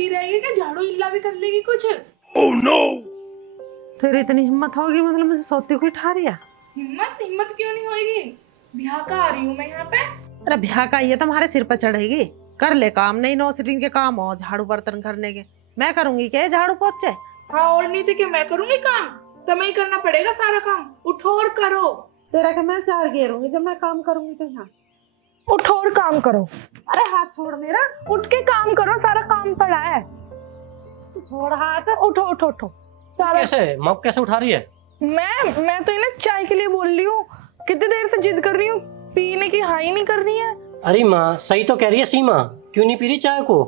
ऐसी रहेगी कि झाड़ू इल्ला भी कर लेगी कुछ। Oh no! तेरी इतनी हिम्मत होगी, मतलब मुझे सोती कोई ठा रही है? हिम्मत हिम्मत क्यों नहीं होगी? ब्याह का आ रही हूँ मैं यहाँ पे। अरे ब्याह का ये तुम्हारे सिर पर चढ़ेगी। कर ले काम, नहीं नौसरीन के काम हो झाड़ू बर्तन करने के। मैं करूंगी क्या झाड़ू पोछे? हाँ और नहीं तो क्या मैं करूंगी काम? तुम्हें ही करना पड़ेगा सारा काम। उठो और करो। तेरा क्या मैं चार घेरूंगी जब मैं काम करूंगी तो? यहाँ उठो और काम करो। अरे हाथ छोड़ मेरा। उठ के काम करो, सारा काम पड़ा है। तू छोड़ हाथ। उठो उठो उठो सारा। कैसे मग कैसे उठा रही है? मैं तो इन्हें चाय के लिए बोल रही हूँ। कितनी देर से जिद कर रही हूँ, पीने की हाई नहीं कर रही है। अरे माँ सही तो कह रही है सीमा, क्यों नहीं पी रही चाय को?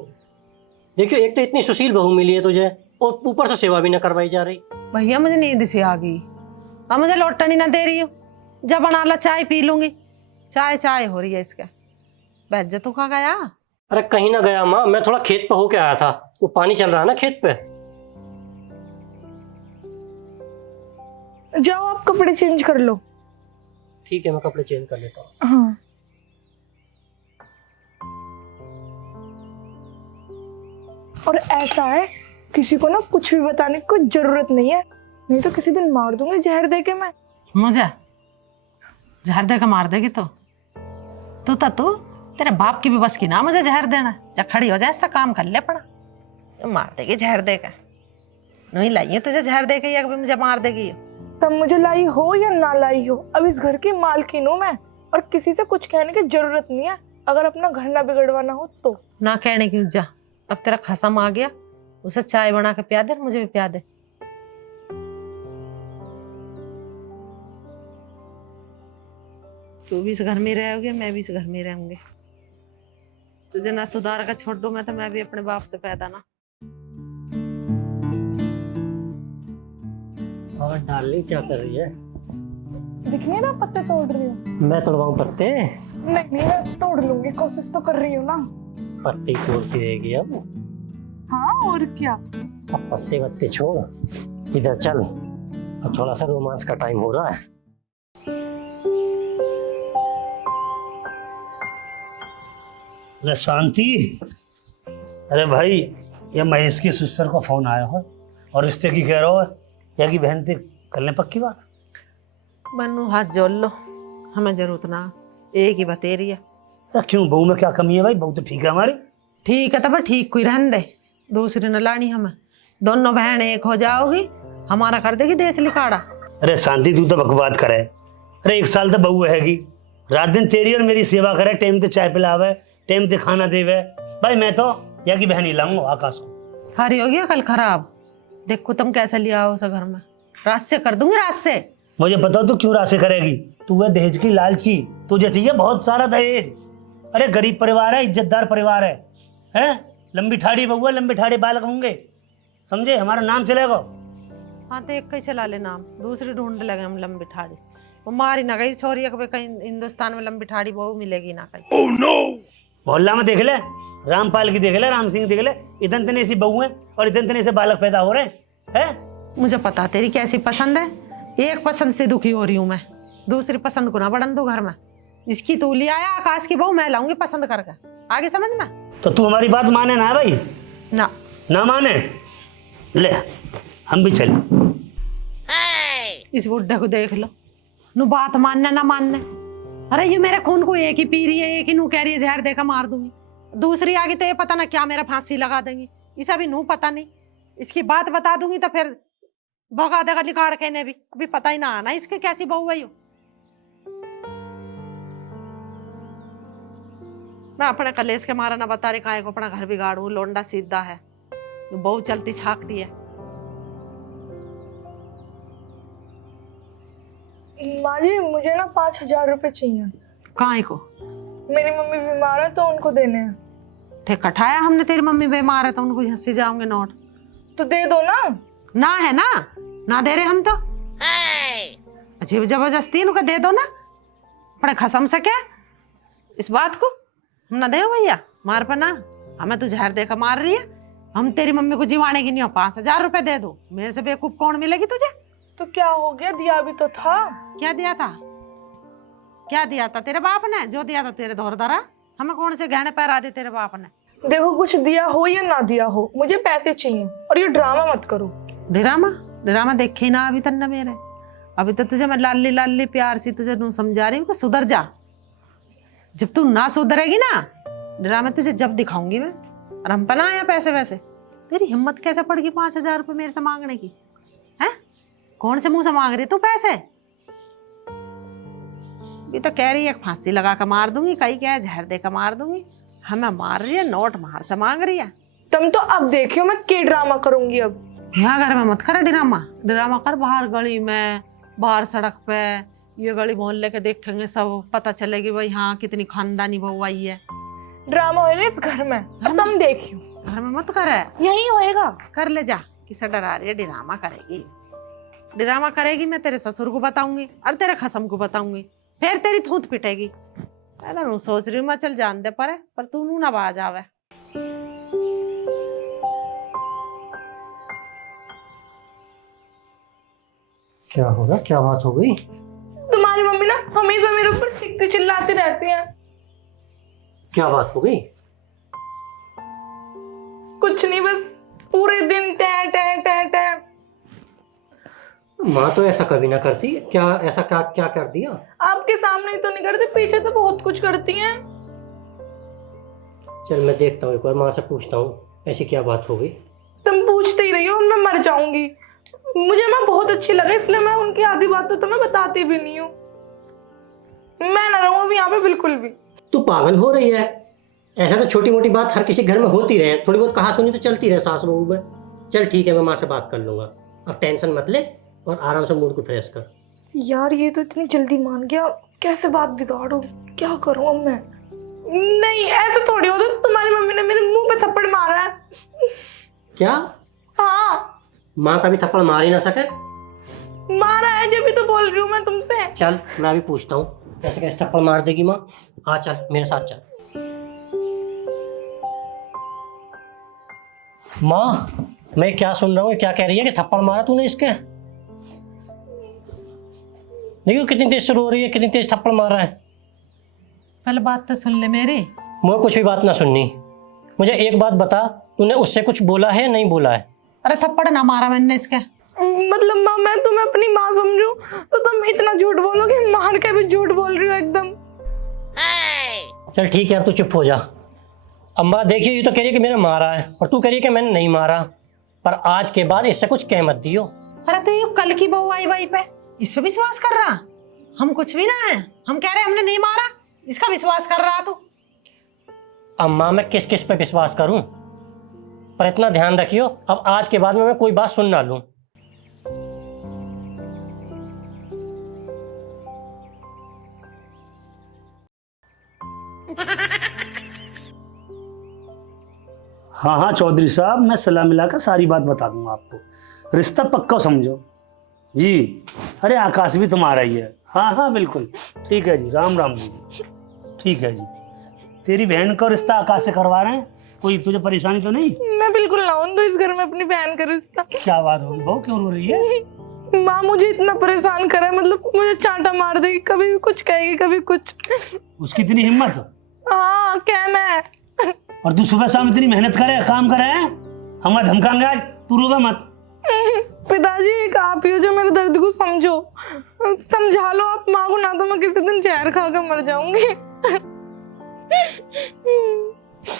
देखियो एक तो इतनी सुशील बहू मिली है तुझे और ऊपर से सेवा भी न करवाई जा रही। भैया मुझे नींद से आ गई, अब मुझे लौटनी ना दे रही हो। जब बना ला चाय पी लूंगी। चाय चाय हो रही है इसके। बेज्जत तो कहाँ गया? अरे कहीं ना गया माँ, मैं थोड़ा खेत पे होके आया था, वो पानी चल रहा है ना खेत पे। जाओ आप कपड़े चेंज कर लो। ठीक है मैं कपड़े चेंज कर लेता हूँ। हाँ। और ऐसा है, किसी को ना कुछ भी बताने की कोई जरूरत नहीं है, नहीं तो किसी दिन मार दूंगी जहर दे के मैं। मुझे जहर दे के मार देगी तो तू तेरे बाप की भी बस की ना मुझे जहर देना। जब खड़ी हो जाए ऐसा काम कर ले पड़ा, तो मार देगी जहर दे के। नहीं लाई है तुझे जहर दे के या कभी मुझे मार देगी? तब मुझे लाई हो या ना लाई हो, अब इस घर की मालकिन हूँ मैं, और किसी से कुछ कहने की जरूरत नहीं है अगर अपना घर ना बिगड़वाना हो तो। ना कहने की जा। अब तेरा खसम आ गया, उसे चाय बना के पिया दे, मुझे भी पिया दे। तू भी इस घर में रहोगे, मैं भी इस घर में रहूंगी। तुझे ना सुधार का छोड़ दूं मैं तो मैं भी अपने बाप से पैदा ना। और डार्लिंग क्या कर रही है? दिख नहीं ना पत्ते तोड़ रही हूँ। मैं तोड़वाऊं पत्ते? नहीं मैं तोड़ लूंगी, कोशिश तो कर रही हूँ ना। पत्ते तोड़ती रहेगी अब? हाँ और क्या। अब पत्ते वत्ते छोड़, इधर चल, अब थोड़ा सा रोमांस का टाइम हो रहा है। अरे शांति, अरे भाई ये महेश की सिस्टर को फोन आया हो और रिश्ते की कह रहा हो या कि बहन थी, कर ले पक्की बात। बनू हाथ जोड़ लो, हमें जरूरत ना, एक ही बतेरी है। अरे क्यों, बहू में क्या कमी है भाई? बहू तो ठीक है हमारी। ठीक है तो पर ठीक कोई रहन दे, दूसरी न लानी हमें। दोनों बहन एक हो जाओगी, हमारा कर देगी देश लिखाड़ा। अरे शांति तू तो बकवाद करे। अरे 1 साल तो बहू रहेगी, रात दिन तेरी और मेरी सेवा करे, टाइम पे चाय पिलावे, टाइम पे खाना देवे। भाई मैं तो या की बहन ही लाऊंगा आकाश को। खारी हो गया कल खराब, देखो तुम कैसे लिया हो उस घर में। रात से कर दूंगी, रात से। मुझे पता तू क्यों राशि करेगी, तू है दहेज की लालची, तुझे चाहिए बहुत सारा दहेज। अरे गरीब परिवार है, इज्जतदार परिवार है, हैं? लंबी ठाड़ी बहू है, लंबी ठाड़ी बालक होंगे, समझे? हमारा नाम चलेगा। हाँ तो एक कहीं चला ले नाम, दूसरी ढूंढ लगे हम लंबी ठाड़ी। वो मारी ना गई छोरी कहीं हिंदुस्तान में लंबी ठाड़ी बहू मिलेगी ना कहीं। Oh no! मोहल्ला में देख ले, रामपाल की देख ले, राम सिंह देख ले, इतने तने ऐसी बहू है और इतने तने ऐसे बालक पैदा हो रहे हैं। मुझे पता तेरी कैसी पसंद है, एक पसंद से दुखी हो रही हूँ मैं, दूसरी पसंद को ना बढ़न दो घर में। इसकी तू ले आया, आकाश की बहू मैं लाऊंगी पसंद करके, आगे समझ में। तो तू हमारी बात माने ना भाई? ना ना माने ले, हम भी चले। इस बुड्ढे को देख लो, नु बात मानना ना मानना। अरे ये मेरे खून को एक ही पी रही है, एक ही नू कह रही है जहर देकर मार दूंगी, दूसरी आगे तो ये पता ना क्या मेरा फांसी लगा देंगी। इसे अभी नू पता नहीं, इसकी बात बता दूंगी तो फिर भगा देगा लिखाड़ के ने भी, अभी पता ही ना आना इसके कैसी बहू है। मैं अपने कलेश के मारा ना बता रही काहे को अपना घर बिगाड़ू, लोंडा सीधा है, बहू चलती छाकती है। माँ जी मुझे ना 5,000 रुपए चाहिए। काहे को? मेरी मम्मी बीमार है तो उनको देने हैं। ठीक कठाया हमने, तेरी मम्मी बीमार है तो उनको हंसी जाओगे नोट तो दे दो ना। ना है ना दे रहे हम तो। अजीब जबरदस्ती इनको दे दो ना, अपने खसम से क्या इस बात को हम ना दे भैया, मार पर ना, हमें तू जहर देकर मार रही है, हम तेरी मम्मी को जीवाने की नहीं हो। 5,000 रुपए दे दो, मेरे से बेवकूफ कौन मिलेगी तुझे? तो क्या हो गया, दिया भी तो था। क्या दिया था? क्या दिया था तेरे बाप ने? जो दिया था तेरे धोर धरा, हमें कौन से गहने पहरा दे तेरे बाप ने? देखो कुछ दिया हो या ना दिया हो, मुझे पैसे चाहिए और ये ड्रामा मत करो। ड्रामा ड्रामा देखे ना अभी तक ना मेरे। अभी तो तुझे मैं लाली लाली प्यार से तुझे नू समझा रही हूँ कि सुधर जा। जब तू ना सुधरेगी ना, ड्रामा तुझे जब दिखाऊंगी मैं। और हम पर ना आया पैसे वैसे। तेरी हिम्मत कैसे पड़ गई 5,000 रुपये मेरे से मांगने की? है कौन से मुंह से मांग रही तू पैसे? भी तो कह रही है फांसी लगा कर मार दूंगी, कहीं क्या है जहर दे कर मार दूंगी। हमें मार रही है, नोट मार से मांग रही है। तुम तो अब देखियो मैं क्या ड्रामा करूंगी अब। यहाँ घर में मत कर ड्रामा। ड्रामा कर बाहर गली में, बाहर सड़क पे, ये गली मोहल्ले के देखेंगे सब, पता चलेगी भाई हाँ कितनी खानदानी बहू आई है। ड्रामा होएगा इस घर में, और तुम देखियो। घर में मत कर, यही होएगा। कर ले जा। किसे डरा रही है? ड्रामा करेगी, ड्रामा करेगी। मैं तेरे ससुर को बताऊंगी और तेरे खसम को बताऊंगी, फिर तेरी थूत पिटेगी। मैं तो सोच रही हूँ मैं चल जान दे पर तू नू ना बाज आवे। क्या होगा, क्या बात हो गई? तुम्हारी मम्मी ना हमेशा मेरे ऊपर चीखती चिल्लाती रहती हैं। क्या बात हो गई? कुछ नहीं, बस पूरे दिन टै टै टै टै। माँ तो ऐसा कभी ना करती। क्या ऐसा क्या क्या कर दिया? आपके सामने ही तो नहीं करती, पीछे तो बहुत कुछ करती हैं। चल मैं देखता हूँ, एक बार माँ से पूछता हूँ ऐसी क्या बात हो गई। तुम पूछते ही रही हो, मैं मर जाऊंगी। मुझे माँ बहुत अच्छी लगे, इसलिए मैं उनकी आधी बात तो मैं बताती भी नहीं हूँ। मैं ना रहूँ अभी यहाँ पे बिल्कुल भी। तू पागल हो रही है? ऐसा तो छोटी मोटी बात हर किसी घर में होती रहे, थोड़ी बहुत कहा सुनी तो चलती रहे सास बहू में। चल ठीक है, मैं माँ से बात कर लूंगा। अब टेंशन मत ले और आराम से मूड को फ्रेश कर। यार ये तो इतनी जल्दी मान गया, कैसे बात बिगाड़ू, क्या करूँ अब मैं? नहीं ऐसे थोड़ी होता, तुम्हारी मम्मी ने मेरे मुंह पे थप्पड़ मारा है। क्या? हाँ माँ कभी थप्पड़ मार ही ना सके? मारा है, जब भी तो बोल रही हूँ मैं तुमसे। चल मैं अभी पूछता हूँ कैसे कैसे थप्पड़ मार देगी माँ। हाँ चल मेरे साथ चल। माँ मैं क्या सुन रहा हूँ, क्या कह रही है कि थप्पड़ मारा तूने इसके? देखो कितनी तेज से रो रही है, कितनी तेज थप्पड़ मार रहा है। पहले बात तो सुन ले मेरी। मुझे कुछ भी बात ना सुननी। मुझे एक बात बता, तूने उससे कुछ बोला है नहीं बोला है? अरे थप्पड़ ना मारा मैंने इसके। मतलब माँ मैं तुम्हें अपनी माँ समझूं तो तुम इतना झूठ बोलोगे, मार के भी झूठ बोल रही हो एकदम। चल ठीक है, अब तू चुप हो जा। अम्मा देखिए, ये तो कह रही है कि मैंने मारा है और तू कह रही है कि मैंने नहीं मारा। पर आज के बाद इससे कुछ कह मत दियो। अरे तो ये कल की बहू आई बाई पे, इस पे विश्वास कर रहा? हम कुछ भी ना है, हम कह रहे हमने नहीं मारा, इसका विश्वास कर रहा तू? अम्मा मैं किस किस पे विश्वास करूं? पर इतना ध्यान रखियो, अब आज के बाद में मैं कोई बात सुन ना लूं। हाँ हाँ चौधरी साहब, मैं सलाह मिलाकर सारी बात बता दूंगा आपको। रिश्ता पक्का समझो जी। अरे आकाश भी तुम्हारा ही है। हाँ हाँ बिल्कुल ठीक है जी, राम राम जी। ठीक है जी, तेरी बहन का रिश्ता आकाश से करवा रहे हैं, कोई तुझे परेशानी तो नहीं? मैं बिल्कुल ना हूं तो इस घर में अपनी बहन का रिश्ता। क्या बात होगी बहू, क्यों रो रही है? माँ मुझे इतना परेशान करे, मतलब मुझे चांटा मार देगी, कभी भी कुछ कहेगी कभी कुछ। उसकी इतनी हिम्मत? हाँ क्या मैं। और तू सुबह शाम इतनी मेहनत करे, काम करे हैं, हम धमकाएंगे आज, तू रोवे मत। पिताजी एक आप ही हो जो मेरे दर्द को समझो, समझा लो आप माँ को, ना तो मैं किसी दिन जहर खाकर मर जाऊंगी।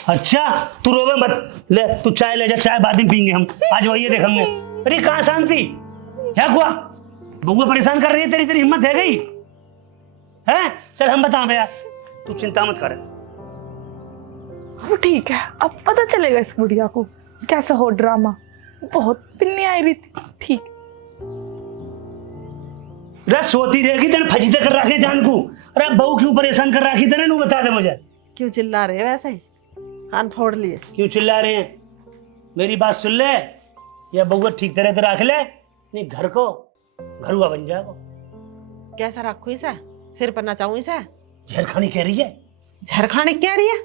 अच्छा तू रोवे मत, ले तू चाय ले जा, चाय बाद में पीएंगे हम, आज वही देखेंगे। अरे कहाँ शांति, क्या हुआ? बउआ परेशान कर रही है तेरी, तेरी हिम्मत है गई है? चल हम बता भैया, तू चिंता मत कर। वो ठीक है, अब पता चलेगा इस बुढ़िया को कैसा हो ड्रामा। बहुत पिन्नी आई रही थी, ठीक। अरे सोती रहेगी तेने फजीते कर रखे जान को। अरे बहू क्यों परेशान कर रखी तेने, नू बता दे मुझे। क्यों चिल्ला रहे वैसे ही, कान फोड़ लिए? क्यों चिल्ला रहे हैं? मेरी बात सुन ले, या बउआ ठीक तरह से रख ले, नहीं घर को घरुआ बन जाएगा। कैसा रखू इसे, सिर पर नचाऊं इसे? जहर खानी कह रही है। जहर खाने क्या रही है?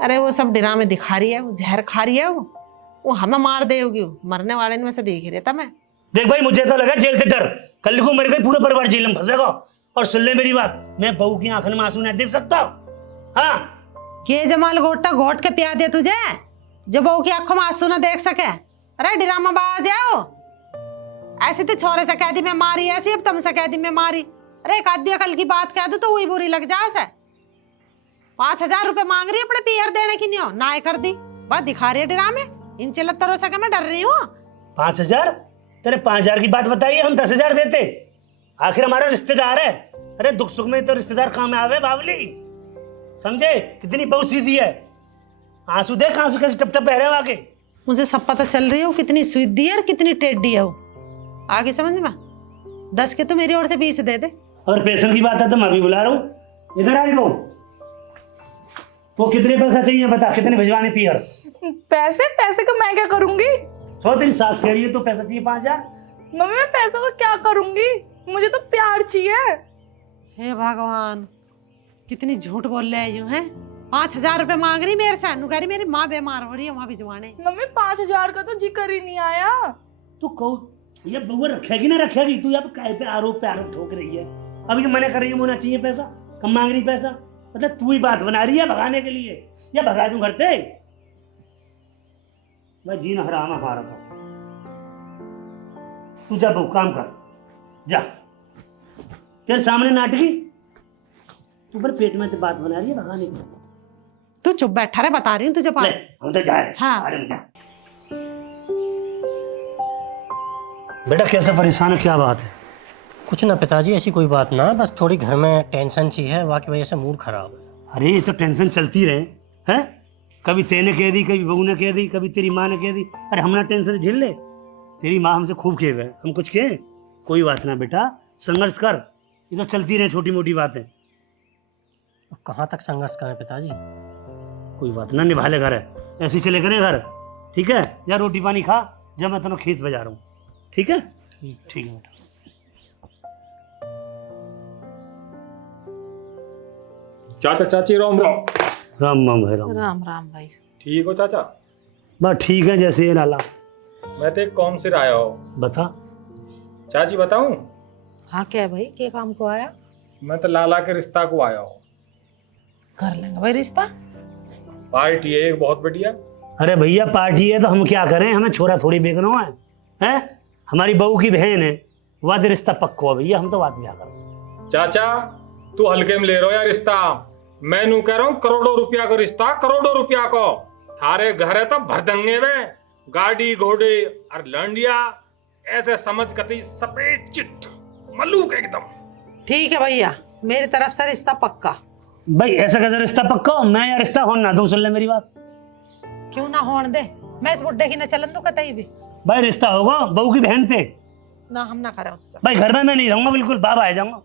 अरे वो सब ड्रामे दिखा रही है, वो जहर खा रही है, वो हमें मार देगी। मरने वाले में से देख ही रहता मैं। देख भाई, मुझे ऐसा लगा जेल से डर, कल को मेरे को पूरा परिवार जेल में फंसेगा। और सुन ले मेरी बात, मैं बहू की आंखों में आंसू नहीं देख सकता। हाँ के जमाल गोटा घोट के पिया दे तुझे, जब बहू की आंखों में आंसू ना देख सके। अरे ड्रामा बाज आओ, ऐसे तो छोरे से कह दी मैं मारी, ऐसी अब तुमसे कह दी मैं मारी। अरे एक आधी अकल की बात कह दो तो वही बुरी लग जाओ से। 5,000 रुपए मांग रही है अपने पियर देने की, नहीं हो ना कर दी, बात दिखा रही है ड्रामे। इन चिल्लतरों से मैं डर रही हूँ। 5,000? तेरे 5,000 की बात बताइए, हम 10,000 देते। आखिर हमारा रिश्तेदार है। अरे दुख सुख में तो रिश्तेदार काम में आवे बावली, समझे? कितनी बहुत सीधी है। आंसू देख, आंसू कैसे टप टप बह रहे हो आगे। मुझे सब पता चल रही है वो कितनी सीधी है और कितनी टेढ़ी है वो। आगे समझ में 10 के तो मेरी ओर से 20 दे दे। अगर पैसे की बात है तो मैं भी बुला रहा हूँ, इधर आई वो। वो कितने पैसा चाहिए बता, कितने भिजवाने पियर? पैसे पैसे का मैं क्या करूंगी? तो तेरी सास कह रही है तो पैसा चाहिए 5,000। मम्मी मैं पैसों का क्या करूंगी, मुझे तो प्यार चाहिए। हे भगवान, कितनी झूठ बोल रहे यूं है। 5,000 रुपए मांग रही मेरे से, नु कह रही मेरी माँ बीमार हो रही है वहां भिजवाने। मम्मी 5,000 का तो जिक्र ही नहीं आया। तू कहो ये बउआ रखेगी ना रखेगी, तू यहाँ पे आरोप ठोक रही है। अभी जो मना कर रही है होना चाहिए पैसा, कम मांग रही पैसा, मतलब तू ही बात बना रही है भगाने के लिए, या भगा दूं घर से? मैं जीना हराम हमारा था। तू जा बहू काम कर, जा। तेरे सामने नाटकी, तू पर पेट में तो बात बना रही है भगाने की। तू चुप बैठा रहे, बता रही हूँ तुझे। ले, हम तो जा रहे हैं। हाँ। अरे जा। बेटा कैसे परेशान है, क्या बात है? कुछ ना पिताजी, ऐसी कोई बात ना, बस थोड़ी घर में टेंशन सी है, वहाँ की वजह से मूड खराब है। अरे ये तो टेंशन चलती रहे हैं, कभी तेने कह दी, कभी बहू ने कह दी, कभी तेरी माँ ने कह दी। अरे हम ना टेंशन झेल ले, तेरी माँ हमसे खूब खेव है, हम कुछ कहें? कोई बात ना बेटा, संघर्ष कर, ये तो चलती रहे छोटी मोटी बातें। अब कहाँ तक संघर्ष करें पिताजी? कोई बात ना, निभा ले घर है, ऐसे चले करें घर, ठीक है? जा रोटी पानी खा, जब मैं तेनों खेत बजा रहा हूँ, ठीक है? ठीक है बेटा। चाचा चाची राम राम। राम राम भाई, राम राम राम भाई। ठीक हो चाचा? बस ठीक है जैसे ये लाला। मैं तो एक कॉम से आया हो। बता। चाची बताऊं? हाँ क्या है भाई, के काम को आया? मैं तो लाला के रिश्ता को आया हूँ। कर लेंगे भाई रिश्ता। पार्टी है एक बहुत बढ़िया। अरे भैया पार्टी है तो हम क्या करें, हमें छोरा थोड़ी बेचना है, हैं? हमारी बहू की बहन है, वाद रिश्ता पक्को है भैया, हम तो बात क्या करें। चाचा तू हल्के में ले रहो यार रिश्ता, मैं नू कह रहा हूँ करोड़ों रुपया का रिश्ता, करोड़ों रुपया को। थारे घर है तो भर देंगे वे, गाड़ी घोड़े और लंडिया, ऐसे समझ कती सफेद चिट मलूक एकदम। ठीक है भैया, मेरी तरफ से रिश्ता पक्का। भाई ऐसा कैसे रिश्ता पक्का हो? मैं यार रिश्ता होना दूं, सुन ले मेरी बात। क्यों ना होने दे, मैं इस बुड्ढे की न चलन दूं कतई भी। भाई रिश्ता होगा, बहू की बहन थे ना, हम ना करें उससे। भाई। घर में मैं नहीं रहूंगा बिल्कुल, बाबा आ जाऊंगा।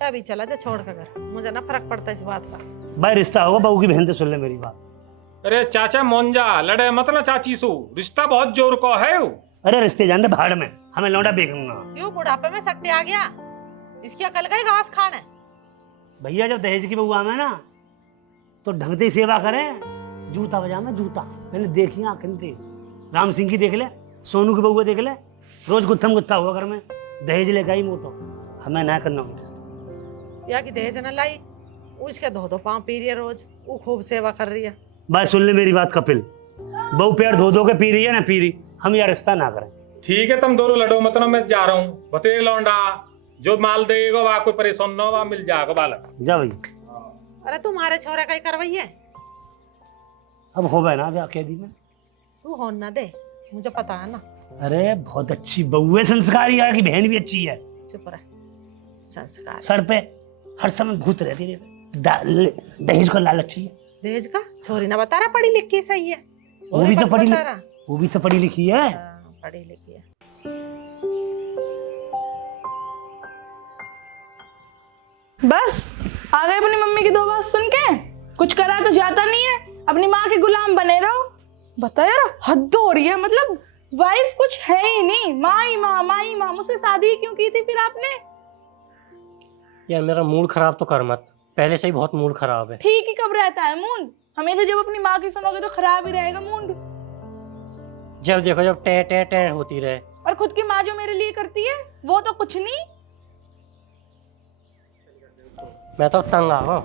अभी चला जा छोड़ कर घर, मुझे ना फर्क पड़ता इस बात का। भाई रिश्ता होगा, बहू की बहन थे, सुन ले मेरी बात। अरे चाचा मोंजा लड़े मत ना चाची सो, रिश्ता बहुत जोर का है। अरे रिश्ते जान दे भाड़ में, हमें लौंडा बेचूंगा। क्यों बुढ़ापे में सट्टे आ गया, इसकी अकल का ही घास खान है। भैया जब दहेज की बहू आवे ना तो ढंग से सेवा करें, जूता बजा में जूता। मैंने देखी आंखें से, राम सिंह की देख ले, सोनू की बहू देख ले, रोज गुत्थम गुत्था हुआ घर में, दहेज लेकर आई मोटो। हमें ना करना रिश्ता। या की दहेज न लाई, उसके धो पाँव पी रही है रोज, वो खूब सेवा कर रही है। भाई सुन ले मेरी बात कपिल, बहू पैर धो के पी रही है ना, पी रही, हम यार रिश्ता ना करें। ठीक है तुम दोनों लड़ो मत ना, मैं जा रहा हूँ। बते लौंडा जो माल देगा वहाँ कोई परेशान ना हो, मिल जाएगा बालक। जा भाई। अरे तुम्हारे छोरे का ही करवाई है, अब हो गए ना, क्या कह दी मैं? तू होन ना दे, मुझे पता है ना। अरे बहुत अच्छी बहू है, संस्कारी यार की बहन भी अच्छी है। चुप रह, संस्कार। सर पे हर समय भूत रहती है, दहेज को लालच चाहिए। दहेज का छोरी ना बता रहा, पढ़ी लिखी सही है। वो भी तो बता रहा। वो भी तो पढ़ी लिखी है। हाँ, पढ़ी लिखी है। बस आ गए अपनी मम्मी की 2 बात सुन के, कुछ करा तो जाता नहीं है, अपनी माँ के गुलाम बने रहो। बता यार, हद हो रही है, मतलब वाइफ कुछ है ही नहीं, माँ ही माँ, माँ ही माँ। मुझसे शादी क्यों की थी फिर आपने? यार मेरा मूड खराब तो कर मत, पहले से ही बहुत मूड खराब है। ठीक ही कब रहता है मूड? हमेशा जब अपनी माँ की सुनोगे तो खराब ही रहेगा मूड। जब देखो जब टे टे टे होती रहे। और खुद की माँ जो मेरे लिए करती है वो तो कुछ नहीं। मैं तो तंग आ गया।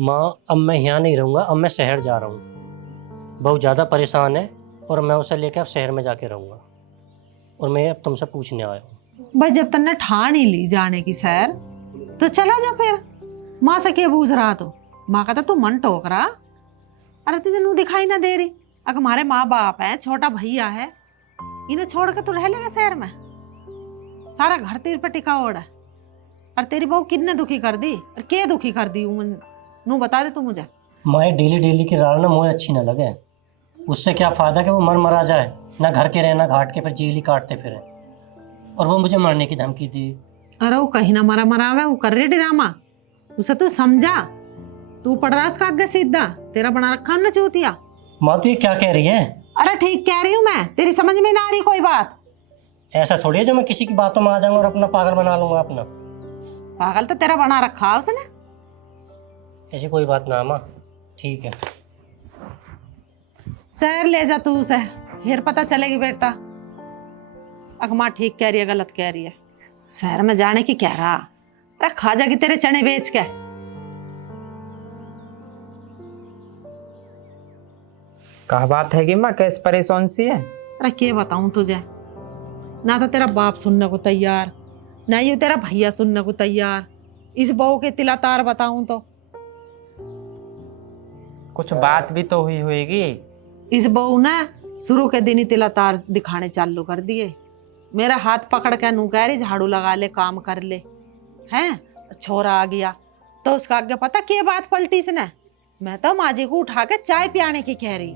माँ अब मैं यहाँ नहीं रहूँगा, अब मैं शहर जा रहा हूँ। बहुत ज़्यादा परेशान है और मैं उसे लेकर अब शहर में जाके रहूँगा। और मैं अब तुमसे पूछने आया हूँ। भाई जब तन्ने ठान ही ली जाने की शहर तो चला जा फिर। माँ से क्या बूझ रहा तो? माँ का तो तू मन टोक रहा। अरे तुझे नू दिखाई ना दे रही? अगर हमारे माँ बाप है, छोटा भैया है, इन्हें छोड़ के तू रह लेगा शहर में? सारा घर तेरे पे टिका ओढ़ है। और तेरी बहू कितने दुखी कर दी और क्या दुखी कर दी नू बता दे तू मुझे। माँ डेली डेली की राल ना मुझे अच्छी ना लगे। उससे क्या फायदा कि वो मरा जाए, ना घर के रहे ना घाट के, फिर जेल ही काटते फिरे। और वो मुझे मारने की धमकी दी। अरे वो कहीं ना मरावे, वो कर रही ड्रामा। उसे तू समझा, तू पड़ रहा उसका आगे सीधा, तेरा बना रखा ना चूतिया। माँ तू ये क्या कह रही है? अरे ठीक कह रही हूँ मैं, तेरी समझ में ना आ रही कोई बात? ऐसा थोड़ी है जो मैं किसी की बातों में आ जाऊंगा और अपना पागल बना लूंगा अपना। पागल तो तेरा बना रखा उसने। ऐसी कोई बात ना माँ, ठीक है। शहर ले जा तू उसे, फिर पता चलेगी बेटा अगमा ठीक कह रही है गलत कह रही है। शहर में जाने की कह रहा? अरे खा जाएगी तेरे चने बेच के। कहा बात है कि माँ कैसे परेशान सी है? अरे क्या बताऊं तुझे, ना तो तेरा बाप सुनने को तैयार, ना ये तेरा भैया सुनने को तैयार। इस बहू के तिलातार बताऊं तो कुछ बात भी तो हुई होगी। इस बहू ने शुरू के दिन ही तिलातार दिखाने चालू कर दिए। मेरा हाथ पकड़ के नू कह रही झाड़ू लगा ले, काम कर ले। हैं छोरा आ गया तो उसका आगे पता क्या बात पलटी इसने? मैं तो माँ जी को उठा के चाय पियाने की कह रही,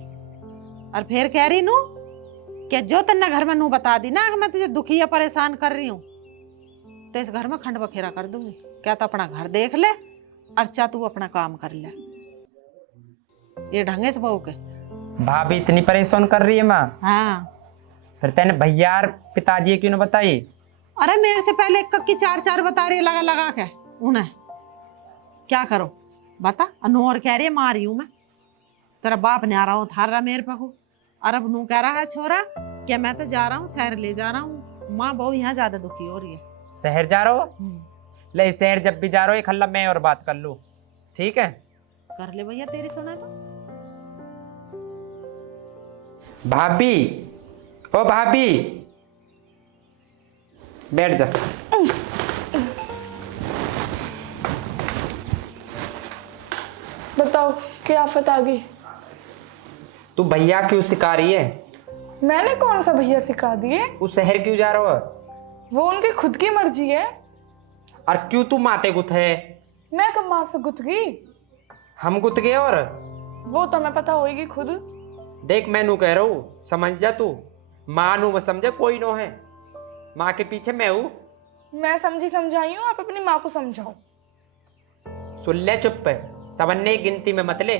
और फिर कह रही नू कि जो तन्ने घर में नू बता दी ना कि मैं तुझे दुखी या परेशान कर रही हूँ तो इस घर में खंड बखेरा कर दूंगी। क्या तो अपना घर देख ले, अर्चा तू अपना काम कर ले। ये ढंगे से बहू के। भाभी इतनी परेशान कर रही है माँ? हाँ। फिर तेने भैया और पिताजी क्यों न बताई? अरे मेरे से पहले एक की चार बता रही है लगा लगा के उन्हें। क्या करो बता? अनु और कह रही है मार रही हूं मैं, तेरा बाप ने आ रहा हूँ थार रहा मेरे पकू। और अब नू कह रहा है छोरा कि मैं तो जा रहा हूँ शहर ले जा रहा हूँ। माँ बहू यहाँ ज्यादा दुखी हो रही है। शहर जा रहा हो? ले शहर जब भी जा रहा हो एक हल्ला मैं और बात कर लूँ, ठीक है? कर ले भैया तेरी सुना तो। भाभी, ओ भाभी, बैठ जा। बताओ क्या आफत आ गई? तू भैया क्यों सिखा रही है? मैंने कौन सा भैया सिखा दिए? तू शहर क्यों जा रहा हो? वो उनकी खुद की मर्जी है। और क्यों तू माते गुथ है? मैं कब माँ से गुथ गई? हम गुथ गए और वो तो मैं पता होगी खुद। देख मैं नू कह रहा हूँ समझ जा तू। माँ नू मत समझे, कोई नो है, माँ के पीछे मैं हूँ। मैं समझी समझाई हूँ, आप अपनी माँ को समझाओ। सुन ले चुप है, सबन्ने गिनती में मत ले।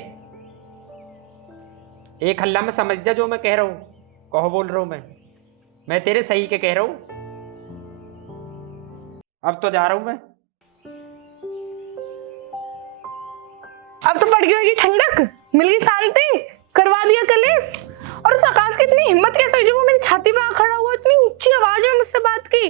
एक हल्ला में समझ जा जो मैं कह रहा हूँ। कहो बोल रहा हूँ मैं तेरे सही के कह रहा हूँ। अब तो जा रहा हूँ मैं। अब तो पड़ गई होगी ठंडक, मिल गई शांति, करवा दिया कलेश। और उस आकाश की इतनी हिम्मत कैसे हुई जो वो मेरी छाती पे आ खड़ा हुआ, इतनी ऊंची आवाज में मुझसे बात की।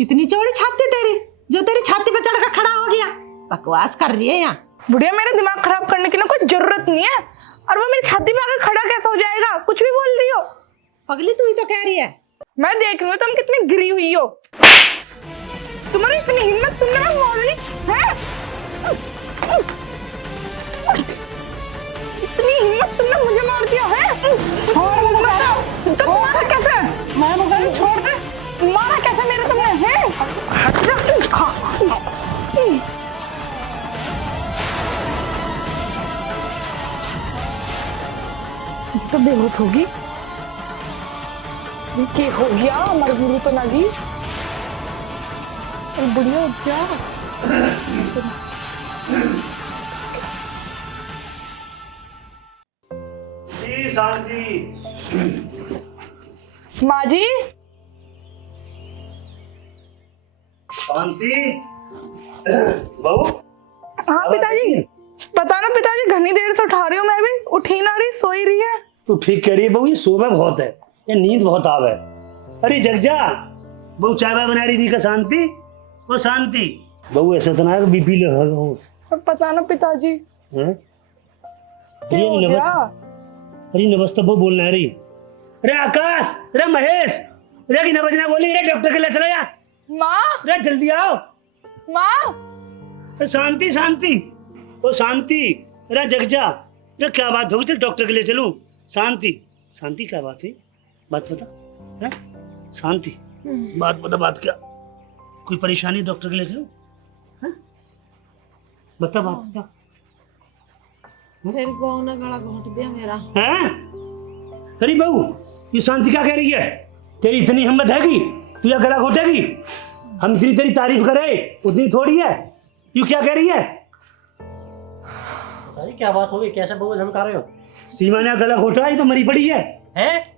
इतनी चौड़ी छाती तेरी जो तेरी छाती पे चढ़कर खड़ा हो गया? बकवास कर रही है यहाँ। बुढ़िया मेरा दिमाग खराब करने की ना कोई जरूरत नहीं है। और वो मेरी छाती पे आकर खड़ा कैसे हो जाएगा? कुछ भी बोल रही हो। पगली तू ही तो कह रही है। मैं देख रही हूँ तुम कितनी गिरी हुई हो। तुम्हारी इतनी हिम्मत, तुमने मैं बोल रही है? इतनी हिम्मत तुमने मुझे मार दिया है? छोड़ मुझे। तो मारा कैसे? मैं मुझे छोड़ दे। मारा कैसे मेरे तुमने है? हट जा। तो बेहोश होगी। ये हो गया, मर गई तो ना दी। बुढ़िया उठ जा। शांति। माँ जी। शांति। बहू। हाँ पिताजी। पता ना पिताजी, घनी देर से उठा रही हूँ मैं भी, उठ ही ना रही, सो ही रही है। तू ठीक कह रही है बहू, ये सोना बहुत है, ये नींद बहुत आवे। अरे जग जा बहू, चाय वाय बना रही थी का? शांति, वो शांति। बहू ऐसा तो ना है बीपी ले हो। पता ना पिताजी। हैं? क्या हो गया? अरे नमस्ते वो बोलना है रही। अरे आकाश, अरे महेश, अरे की नवजना बोली रे डॉक्टर के लिए चलो यार। माँ, अरे जल्दी आओ। माँ, अरे शांति शांति, ओ शांति, अरे जग जा। अरे क्या बात होगी, चल डॉक्टर के लिए चलूं। शांति शांति, क्या बात है, बात बता। हैं? शांति, बात बता, बात क्या, कोई परेशानी, डॉक्टर के लिए चलूं? हैं? बता बात बता। फिर बहू ने गला घोट दिया मेरा। हैं? अरे बहू, ये शांति क्या कह रही है? तेरी इतनी हिम्मत है कि तू यह गला घोटेगी? हम जितनी तेरी तारीफ करें उतनी थोड़ी है। यू क्या कह रही है? अरे क्या बात हो गई, कैसे बहू धमका रहे हो? सीमा ने गला घोटा, ये तो मरी पड़ी है। हैं?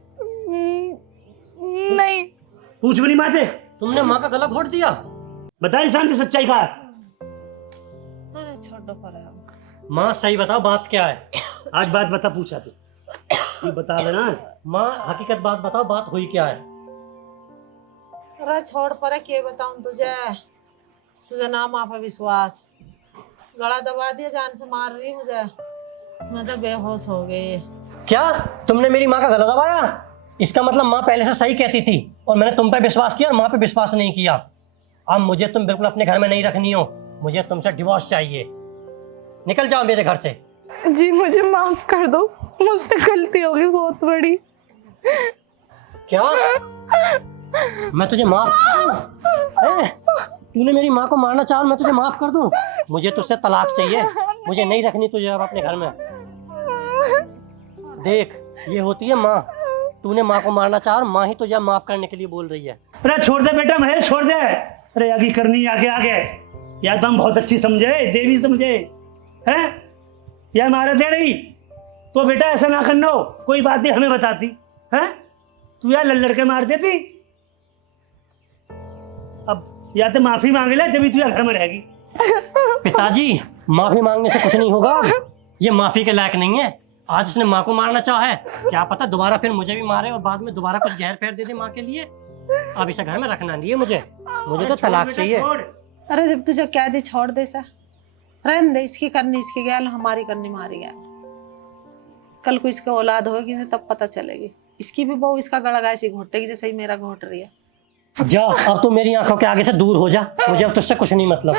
नहीं, पूछ भी नहीं माते। तुमने माँ का गला घोट दिया? बता शांति, सच्चाई का। अरे छोड़ो पर अब। माँ सही बताओ, बात क्या है? आज बात बता, पूछा तू बता देना। माँ हकीकत बात बताओ, बात हुई क्या है? अरे छोड़ पर, क्या बताऊं तुझे, तुझे ना माँ पे विश्वास। गला दबा दिया, जान से मार रही मुझे, मैं तो बेहोश हो गई। क्या तुमने मेरी माँ का गला दबाया? इसका मतलब माँ पहले से सही कहती थी और मैंने तुम पे विश्वास किया और माँ पे विश्वास नहीं किया। अब मुझे तुम बिल्कुल अपने घर में नहीं रखनी हो, मुझे तुमसे डिवोर्स चाहिए। निकल जाओ मेरे घर से। जी मुझे माफ कर दो, मुझसे गलती होगी बहुत बड़ी। क्या मैं तुझे माफ कर दूं? तूने मेरी माँ को मारना चाहा, मैं तुझे माफ कर दूं? मुझे तुझसे तलाक चाहिए, मुझे नहीं रखनी तुझे अब अपने घर में। देख ये होती है माँ, तूने माँ को मारना चाहा और माँ ही तुझे माफ करने के लिए बोल रही है। अरे छोड़ दे बेटा महेश, छोड़ दे। अरे आगे करनी आगे आगे, या तो हम बहुत अच्छी समझे, देवी समझे हैं, या मारा दे रही तो बेटा ऐसा ना करना हो, कोई बात नहीं हमें बताती हैं। तू यार लड़ के मार देती। अब या तो माफी मांग ले, जब तू यार घर में रहेगी। पिताजी माफी मांगने से कुछ नहीं होगा, ये माफी के लायक नहीं है। आज इसने माँ को मारना चाहा है, क्या पता दोबारा फिर मुझे भी मारे और बाद में दोबारा कुछ जहर फेर दे दे माँ के लिए। अब इसे घर में रखना नहीं है मुझे तो तलाक चाहिए। अरे जब तुझे कह दी छोड़ दे सर, रहने दे, इसकी करनी इसकी गैल, हमारी करनी हमारी गैल। कल को इसकी औलाद होगी तब पता चलेगी, इसकी भी बहू इसका गला ऐसी घोटेगी जैसे ही मेरा घोट रही है। जा अब तू मेरी आंखों के आगे से दूर हो जा, मुझे अब तुझसे कुछ नहीं मतलब।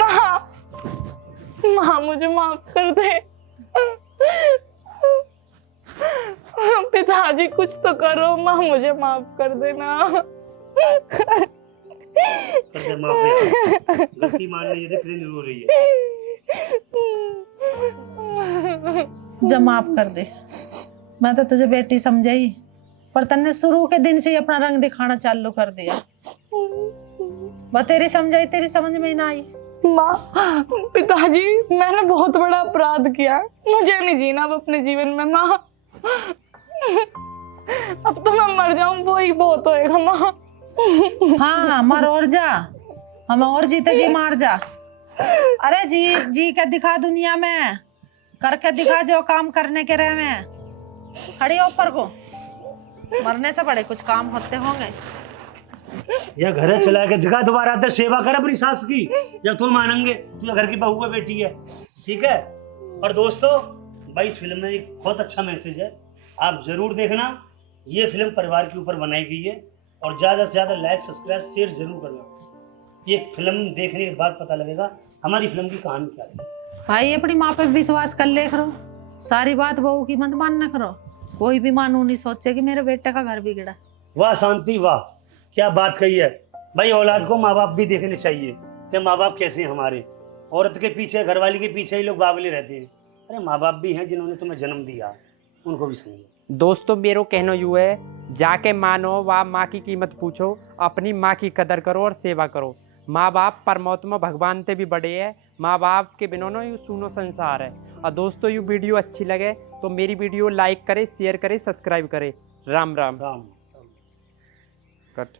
माँ, माँ मुझे माफ कर दे। पिताजी कुछ तो करो, माँ मुझे माफ कर देना। कर दे माफ यार, गलती मान ली, देख नहीं हो रही है। जब माफ कर दे, मैं तो तुझे बेटी समझाई, पर तन्ने शुरू के दिन से ही अपना रंग दिखाना चालू कर दिया। वह तेरी समझाई तेरी समझ में ही ना आई। माँ, पिताजी मैंने बहुत बड़ा अपराध किया, मुझे नहीं जीना अब अपने जीवन में। माँ अब तो मैं मर जाऊं वो ही बहुत होएगा। माँ हाँ मर और जा, हमें और जीते जी मार जा। अरे जी जी के दिखा दुनिया में, करके दिखा जो काम करने के रहे में। खड़ी ऊपर को, मरने से बड़े कुछ काम होते होंगे। या घर चला के दिखा, दोबारा आते सेवा कर अपनी सास की, जब तुम मानेंगे तू घर की बहू है, बेटी है, ठीक है। और दोस्तों भाई इस फिल्म में एक बहुत अच्छा मैसेज है, आप जरूर देखना। ये फिल्म परिवार के ऊपर बनाई गई है और ज़्यादा से ज़्यादा लाइक सब्सक्राइब शेयर जरूर करना। ये फिल्म देखने के बाद पता लगेगा हमारी फिल्म की कहानी क्या है। भाई अपनी माँ पे विश्वास कर ले करो, सारी बात बहू की मत मानना करो। कोई भी मानू नहीं सोचे कि मेरे बेटे का घर बिगड़ा। वाह शांति वाह, क्या बात कही है भाई। औलाद को माँ बाप भी देखने चाहिए कि माँ बाप कैसे हैं हमारे। औरत के पीछे, घरवाली के पीछे ही लोग बावले रहते हैं। अरे माँ बाप भी हैं जिन्होंने तुम्हें जन्म दिया, उनको भी समझो। दोस्तों मेरो कहना यूँ है, जाके मानो व माँ की कीमत पूछो, अपनी माँ की कदर करो और सेवा करो। माँ बाप परमात्मा भगवान से भी बड़े है, माँ बाप के बिना ना यू सुनो संसार है। और दोस्तों यू वीडियो अच्छी लगे तो मेरी वीडियो लाइक करे, शेयर करे, सब्सक्राइब करे। राम राम। राम कट।